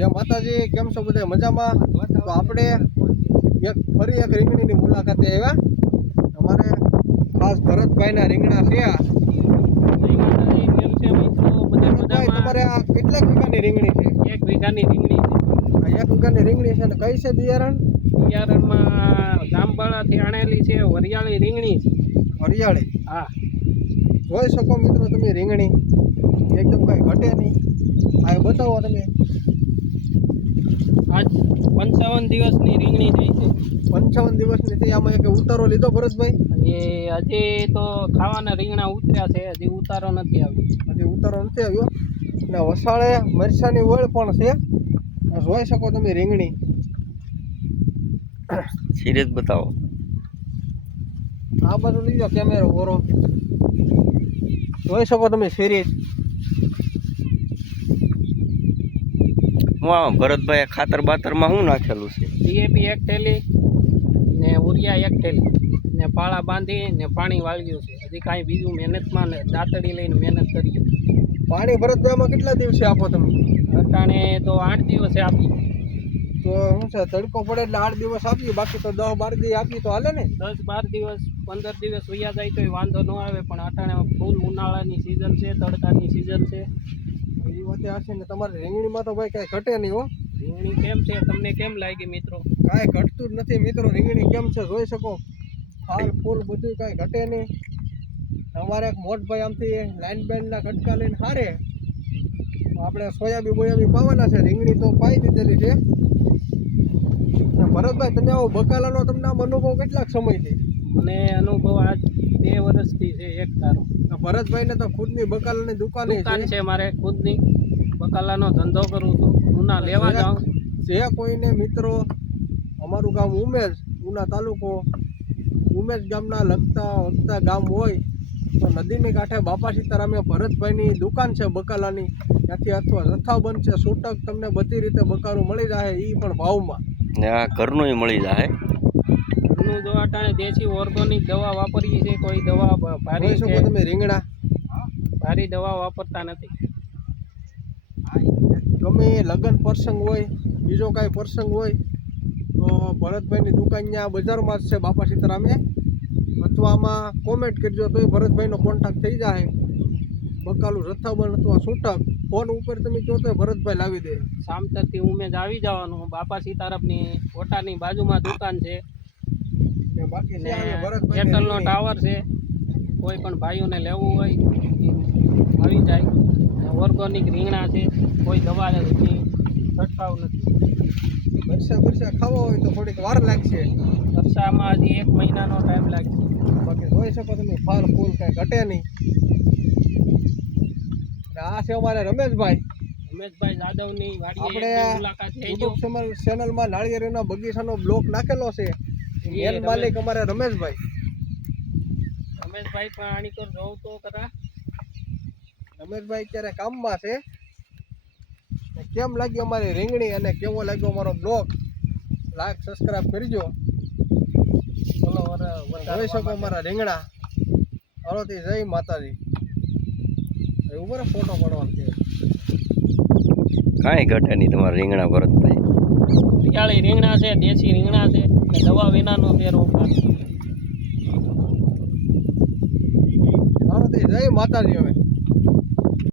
જય માતાજી, કેમ છો બધા મજામાં? તો આપણે ફરી એક રીંગણીની મુલાકાતે આવ્યા. અમારે ખાસ ભરતભાઈના રીંગણા છે. તમારે આ કેટલા વીઘાની રીંગણી છે? 1 વીઘાની રીંગણી છે. 1 વીઘાની રીંગણી છે. અને કઈ છે બિયારણ? બિયારણમાં જામબાળાથી આણેલી છે, વરિયાળી રીંગણી છે. વરિયાળી? હા, જોઈ શકો મિત્રો તમે રીંગણી એકદમ કઈ ઘટે નહીં. આ બતાવો તમે. આજ 55 દિવસની રીંગણી થઈ છે. 55 દિવસની થઈ. આમાં એક ઉતારો લીધો ભરતભાઈ? એ હજી તો ખાવાના રીંગણા ઉતર્યા છે, હજી ઉતારો નથી આવ્યો. હજી ઉતારો નથી આવ્યો. અને વસાળે મરચાની ઓળ પણ છે. જોઈ શકો તમે રીંગણી. સિરીઝ બતાવો. આ બાજુ લીધો કેમેરો ઓરો. જોઈ શકો તમે સિરીઝ. હું આમાં ભરતભાઈ ખાતર બાતરમાં શું નાખેલું છે? ડીએપી 1 થેલી ને ઉરિયા 1 થેલી ને પાળા બાંધી ને પાણી વાળ્યું છે. હજી કાંઈ બીજું મહેનતમાં ને દાંતડી લઈને મહેનત કરીએ. પાણી ભરતભાઈમાં કેટલા દિવસે આપો તમે? અટાણે તો 8 દિવસે આપીએ. તો શું છે, તડકો પડે એટલે 8 દિવસ આપીએ, બાકી તો 10-12 દિવસ આપીએ તો હાલે ને? 10-12 દિવસ 15 દિવસ વયા જાય તો વાંધો ન આવે, પણ અટાણે ફૂલ ઉનાળાની સિઝન છે, તડકાની સિઝન છે. એ વાતે હશે ને. તમારે રીંગણીમાં તો ભાઈ કાંઈ ઘટે નહીં હો. રીંગણી કેમ છે, તમને કેમ લાગી મિત્રો? કાંઈ ઘટતું જ નથી મિત્રો. રીંગણી કેમ છે જોઈ શકો. ફાલ ફૂલ બધું કાંઈ ઘટે નહીં. અમારે એક મોટભાઈ આમથી લાઈન બેન્ડના કટકા લઈને હારે આપણે સોયાબી બોયાબી પાવાના છે. રીંગણી તો પાઈ દીધેલી છે. ભરતભાઈ, તમે આવો બકાલાનો તમને આમ અનુભવ કેટલાક સમયથી? મને અનુભવ આજ 2 વર્ષથી છે. એક તારો ભરતભાઈને તો ખુદની બકાલાની દુકાન છે મારે, ખુદની બકાલાનો ધંધો કરું છું. ઉના લેવા જાઉં. જે કોઈને મિત્રો અમારું ગામ ઉમેશ, ઉના તાલુકો ઉમેશ ગામના લગતા ગામ હોય તો નદીની કાંઠે બાપા સીતારામે ભરતભાઈની દુકાન છે બકાલાની. ત્યાંથી અથવા જથ્થાબંધ છે, છૂટક તમને બધી રીતે બકારું મળી જાય, એ પણ ભાવમાં. ને આ ઘરનું મળી જાય. ઘરનું જો અટાણે દેશી ઓર્ગોનિક દવા વાપરીએ છે. કોઈ દવા ભારી શકો તમે રીંગણા ભારી દવા વાપરતા નથી. ગમે લગ્ન પ્રસંગ હોય, બીજો કાંઈ પ્રસંગ હોય તો ભરતભાઈની દુકાન ત્યાં બજારમાં જ છે બાપા સીતારામે. અથવા આમાં કોમેન્ટ કરજો તોય ભરતભાઈનો કોન્ટેક્ટ થઈ જાય. બકાલું જથ્થાબંધ અથવા છૂટક ફોન ઉપર તમે કહો તો ભરતભાઈ લાવી દે. સામતરથી ઉમેજ આવી જવાનું. બાપા સીતારામની ઓટાની બાજુમાં દુકાન છે. બાકી એરટેલનો ટાવર છે. કોઈ પણ ભાઈઓને લેવું હોય આવી જાય. ઓર્ગોનિક રીંગણા છે, કોઈ દવા છંટકાવ નથી. વર્ષા ખાવા હોય તો થોડીક વાર લાગશે. વર્ષામાં હજી 1 મહિનાનો ટાઈમ લાગશે. બાકી જોઈ શકો તમે ફાલ ફૂલ કાંઈ ઘટે નહીં. આ છે અમારે રમેશભાઈ જાદવની વાડીએ આપણે મુલાકાત લઈ યુટ્યુબ ચેનલમાં નાળિયેરીના બગીચાનો બ્લોક નાખેલો છે. મેન માલિક અમારે રમેશભાઈ પણ આની પર જોઉં તો ખરા. રમેશભાઈ અત્યારે કામમાં છે. કેમ લાગી અમારી રીંગણી અને કેવો લાગ્યો અમારો બ્લોગ, લાઈક સબસ્ક્રાઈબ કરજો. ચલો જોઈ શકો અમારા રીંગણા. હળોથી જય માતાજી. ઉપર ફોટો પડવાનો છે. કાંઈ ઘટે નહીં તમારા રીંગણા ભરતભાઈ. પિયાળી રીંગણા છે, દેશી રીંગણા છે, દવા વિનાનો છે રોપા. હળોથી જય માતાજી. હવે